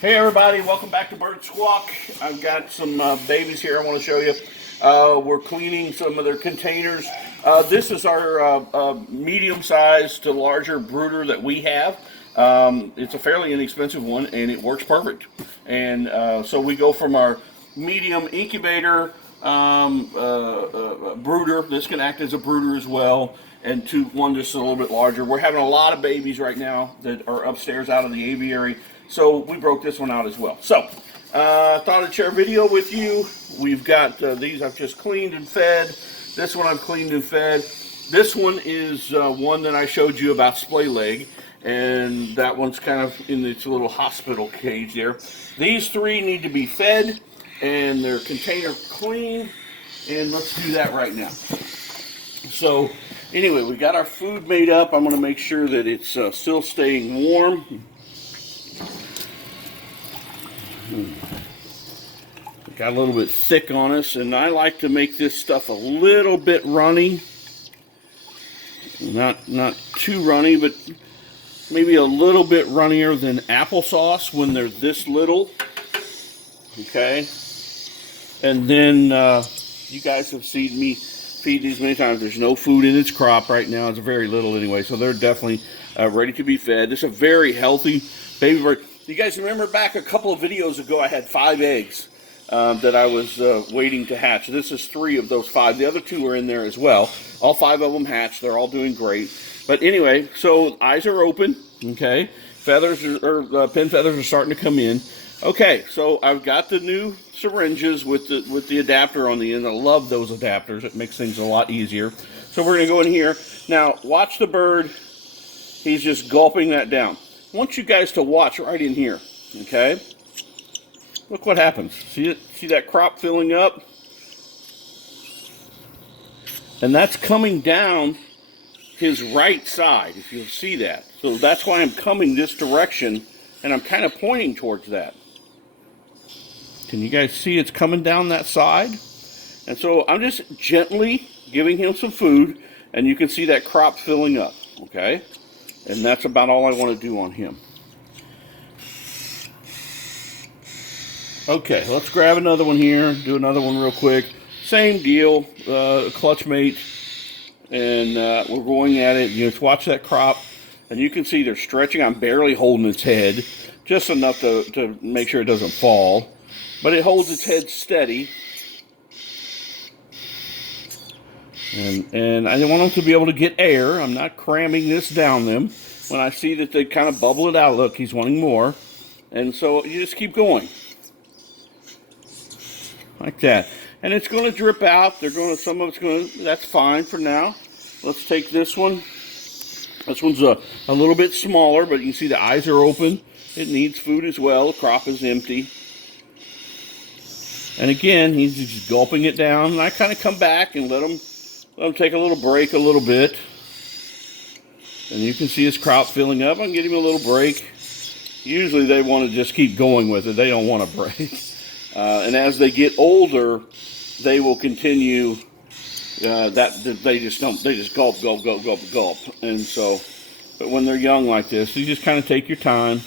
Hey everybody, welcome back to Bird Squawk. I've got some babies here I want to show you. We're cleaning some of their containers. This is our medium-sized to larger brooder that we have. It's a fairly inexpensive one and it works perfect. And so we go from our medium incubator brooder. This can act as a brooder as well, and to one just a little bit larger. We're having a lot of babies right now that are upstairs out of the aviary, so we broke this one out as well. So thought I'd share a video with you. We've got these I've just cleaned and fed. This one I've cleaned and fed. This one is one that I showed you about splay leg, and that one's kind of in its little hospital cage there. These three need to be fed and their container clean, and let's do that right now. So anyway, we got our food made up. I'm going to make sure that it's still staying warm. Got a little bit thick on us, and I like to make this stuff a little bit runny. Not too runny, but maybe a little bit runnier than applesauce when they're this little. Okay. And then you guys have seen me feed these many times. There's no food in its crop right now. It's very little anyway, so they're definitely ready to be fed. This is a very healthy baby bird. You guys remember back a couple of videos ago I had 5 eggs that I was waiting to hatch. This is 3 of those 5. The other 2 are in there as well. All 5 of them hatched. They're all doing great. But anyway, so eyes are open. Okay, feathers pin feathers are starting to come in. Okay, so I've got the new syringes with the adapter on the end. I love those adapters. It makes things a lot easier. So we're going to go in here. Now, watch the bird. He's just gulping that down. I want you guys to watch right in here. Okay? Look what happens. See it? See that crop filling up? And that's coming down his right side, if you'll see that. So that's why I'm coming this direction, and I'm kind of pointing towards that. Can you guys see it's coming down that side? And so I'm just gently giving him some food, and you can see that crop filling up, okay? And that's about all I want to do on him. Okay, let's grab another one here, do another one real quick. Same deal, clutch mate, and we're going at it. You just watch that crop, and you can see they're stretching. I'm barely holding its head, just enough to make sure it doesn't fall. But it holds its head steady. And I want them to be able to get air. I'm not cramming this down them. When I see that they kind of bubble it out, look, he's wanting more. And so you just keep going. Like that. And it's going to drip out. Some of it's going to, that's fine for now. Let's take this one. This one's a little bit smaller, but you can see the eyes are open. It needs food as well. The crop is empty. And again, he's just gulping it down. And I kind of come back and let him take a little break a little bit. And you can see his crop filling up. I can get him a little break. Usually they want to just keep going with it. They don't want to break. And as they get older, they will continue they just gulp, gulp, gulp, gulp, gulp. And so, but when they're young like this, you just kind of take your time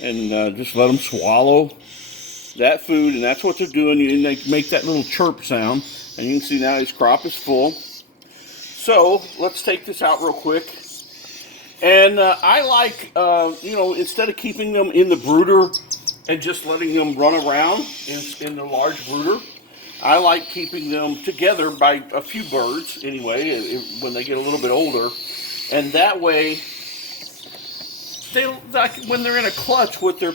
and just let them swallow that food, and that's what they're doing. And they make that little chirp sound, and you can see now his crop is full. So let's take this out real quick. And I like, instead of keeping them in the brooder and just letting them run around in the large brooder, I like keeping them together by a few birds anyway, when they get a little bit older. And that way, when they're in a clutch with their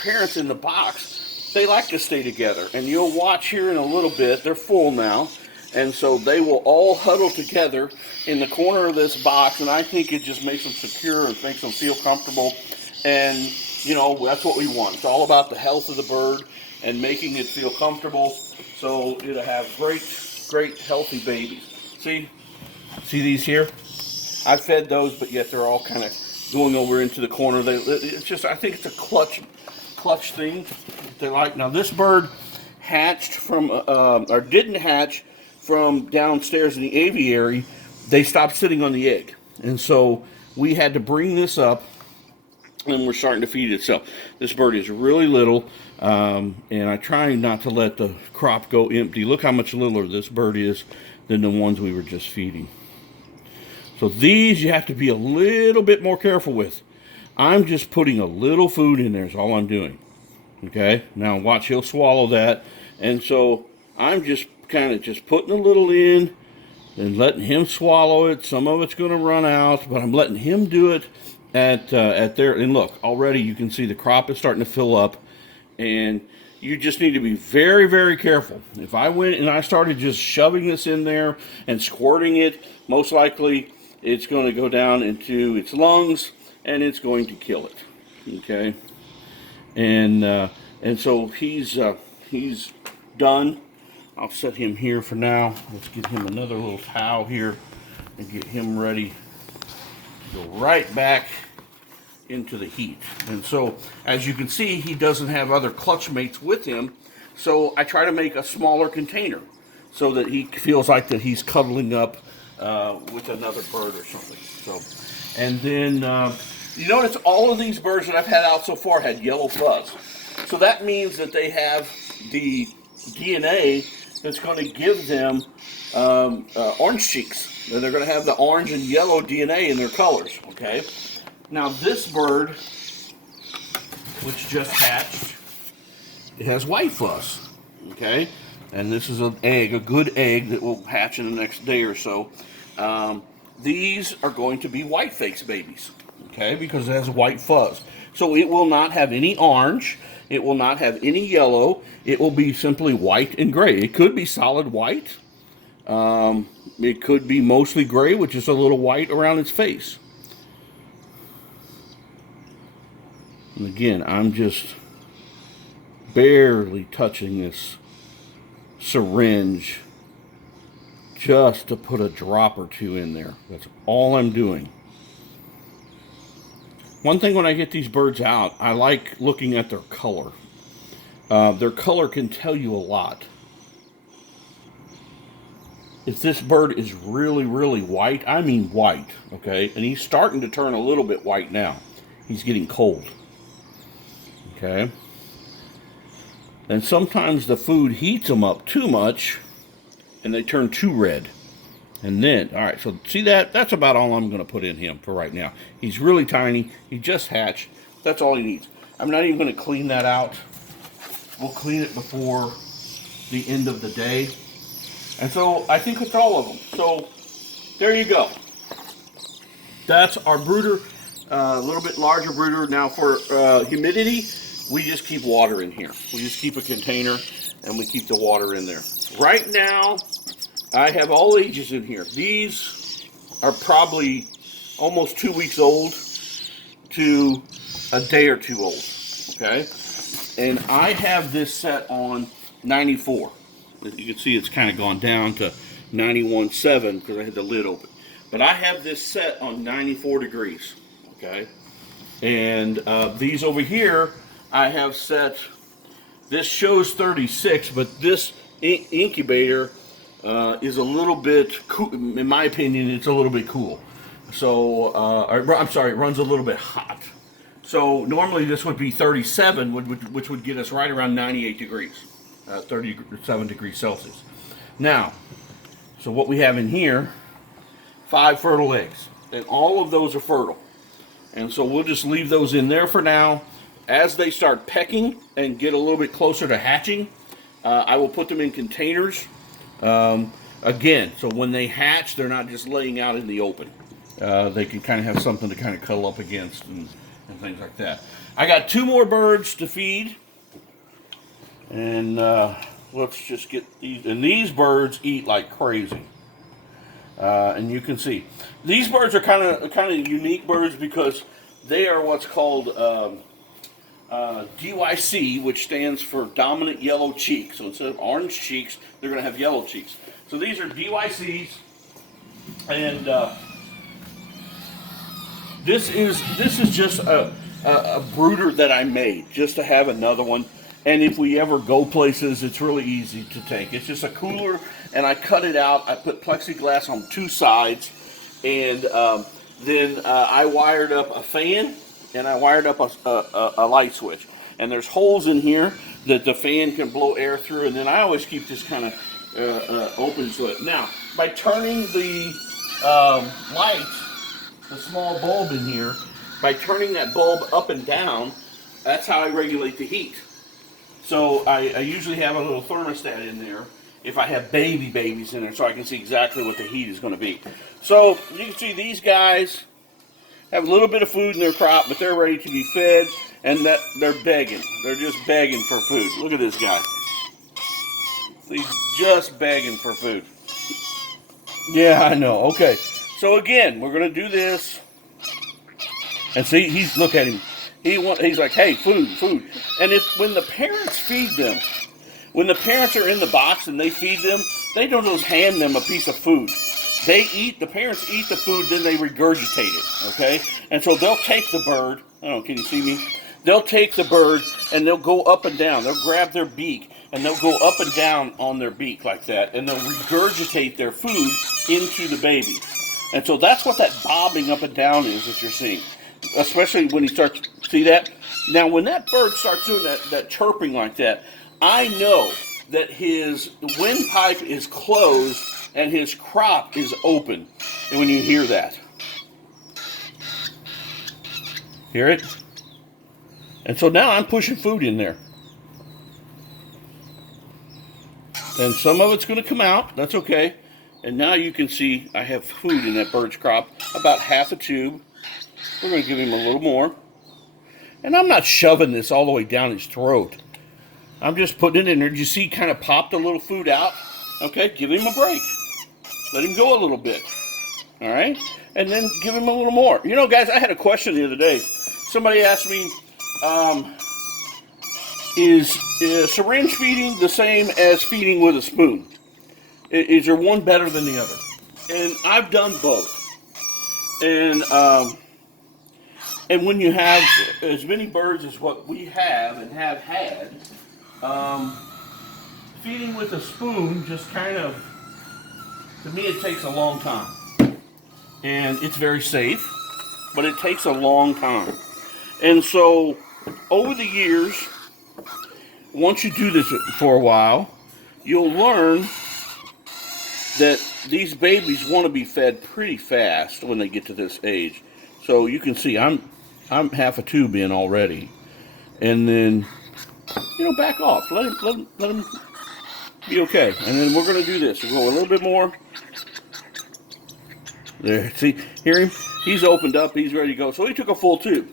parents in the box, they like to stay together. And you'll watch here in a little bit, they're full now. And so they will all huddle together in the corner of this box, and I think it just makes them secure and makes them feel comfortable. And, that's what we want. It's all about the health of the bird and making it feel comfortable so it'll have great, healthy babies. See these here? I fed those, but yet they're all kind of going over into the corner. It's just, I think it's a clutch thing they like. Now, this bird hatched from, or didn't hatch from downstairs in the aviary. They stopped sitting on the egg, and so we had to bring this up and we're starting to feed it. So this bird is really little, and I try not to let the crop go empty. Look how much littler this bird is than the ones we were just feeding. So these you have to be a little bit more careful with. I'm just putting a little food in there is all I'm doing. Okay, now watch, he'll swallow that. And so I'm just kind of just putting a little in and letting him swallow it. Some of it's going to run out, but I'm letting him do it at there. And look, already you can see the crop is starting to fill up, and you just need to be very, very careful. If I went and I started just shoving this in there and squirting it, most likely it's going to go down into its lungs and it's going to kill it. Okay, and so he's done. I'll set him here for now. Let's get him another little towel here and get him ready to go right back into the heat. And so, as you can see, he doesn't have other clutch mates with him, so I try to make a smaller container so that he feels like that he's cuddling up with another bird or something. So, and then you notice all of these birds that I've had out so far had yellow fuzz. So that means that they have the DNA that's going to give them orange cheeks. They're going to have the orange and yellow DNA in their colors, okay? Now this bird, which just hatched, it has white fuzz, okay? And this is an egg, a good egg that will hatch in the next day or so. These are going to be white face babies, okay? Because it has white fuzz. So it will not have any orange. It will not have any yellow. It will be simply white and gray. It could be solid white. It could be mostly gray with just a little white around its face. And again, I'm just barely touching this syringe just to put a drop or two in there. That's all I'm doing. One thing when I get these birds out, I like looking at their color. Their color can tell you a lot. If this bird is really, really white, I mean white, okay? And he's starting to turn a little bit white now. He's getting cold, okay? And sometimes the food heats them up too much, and they turn too red. And then, all right, so see that? That's about all I'm going to put in him for right now. He's really tiny. He just hatched. That's all he needs. I'm not even going to clean that out. We'll clean it before the end of the day. And so I think it's all of them. So there you go. That's our brooder, a little bit larger brooder. Now for humidity, we just keep water in here. We just keep a container and we keep the water in there. Right now, I have all ages in here. These are probably almost 2 weeks old to a day or two old, okay? And I have this set on 94. As you can see, it's kind of gone down to 91.7 because I had the lid open. But I have this set on 94 degrees, okay? And these over here, I have set, this shows 36, but this incubator is a little bit cool. In my opinion, it's a little bit cool. So, I'm sorry, it runs a little bit hot. So normally this would be 37, which would get us right around 98 degrees, 37 degrees Celsius. Now, so what we have in here, 5 fertile eggs, and all of those are fertile. And so we'll just leave those in there for now. As they start pecking and get a little bit closer to hatching, I will put them in containers. Again, so when they hatch, they're not just laying out in the open. They can kind of have something to kind of cuddle up against and things like that. I got 2 more birds to feed, and let's just get these. And these birds eat like crazy, and you can see these birds are kind of unique birds because they are what's called DYC, which stands for dominant yellow cheek. So instead of orange cheeks, they're going to have yellow cheeks. So these are DYCs, and this is just a brooder that I made just to have another one. And if we ever go places, it's really easy to take. It's just a cooler, and I cut it out. I put plexiglass on 2 sides, and then I wired up a fan and I wired up a light switch. And there's holes in here that the fan can blow air through, and then I always keep this kind of open so it. Now, by turning the light, the small bulb in here, by turning that bulb up and down, that's how I regulate the heat. So I usually have a little thermostat in there if I have babies in there, so I can see exactly what the heat is going to be. So you can see these guys have a little bit of food in their crop, but they're ready to be fed, and that they're begging. They're just begging for food. Look at this guy. He's just begging for food. Yeah, I know. Okay. So again, we're going to do this. And see, look at him. He's like, hey, food. And when the parents feed them, when the parents are in the box and they feed them, they don't just hand them a piece of food. The parents eat the food, then they regurgitate it, okay? And so they'll take the bird, can you see me? They'll take the bird and they'll go up and down. They'll grab their beak and they'll go up and down on their beak like that, and they'll regurgitate their food into the baby. And so that's what that bobbing up and down is that you're seeing, especially when he starts, see that? Now when that bird starts doing that chirping like that, I know that his windpipe is closed and his crop is open. And when you hear that, hear it? And so now I'm pushing food in there. And some of it's going to come out, that's okay. And now you can see I have food in that bird's crop, about half a tube. We're going to give him a little more. And I'm not shoving this all the way down his throat. I'm just putting it in there. Did you see he kind of popped a little food out? Okay, give him a break. Let him go a little bit. All right? And then give him a little more. You know, guys, I had a question the other day. Somebody asked me, is syringe feeding the same as feeding with a spoon? Is there one better than the other? And I've done both. And when you have as many birds as what we have and have had, feeding with a spoon just kind of, to me, it takes a long time. And it's very safe, but it takes a long time. And so, over the years, once you do this for a while, you'll learn that these babies want to be fed pretty fast when they get to this age. So you can see I'm half a tube in already. And then, back off. Let him be okay. And then we're going to do this. We'll go a little bit more. There, see, hear him? He's opened up. He's ready to go. So he took a full tube.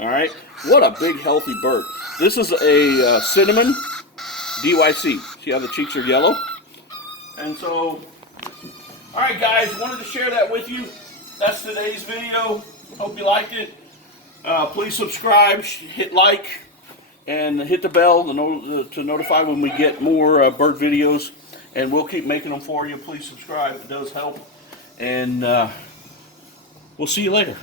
All right? What a big, healthy bird. This is a cinnamon DYC. See how the cheeks are yellow? And so, all right, guys, wanted to share that with you. That's today's video. Hope you liked it. Please subscribe, hit like, and hit the bell to notify when we get more bird videos. And we'll keep making them for you. Please subscribe. It does help. And we'll see you later.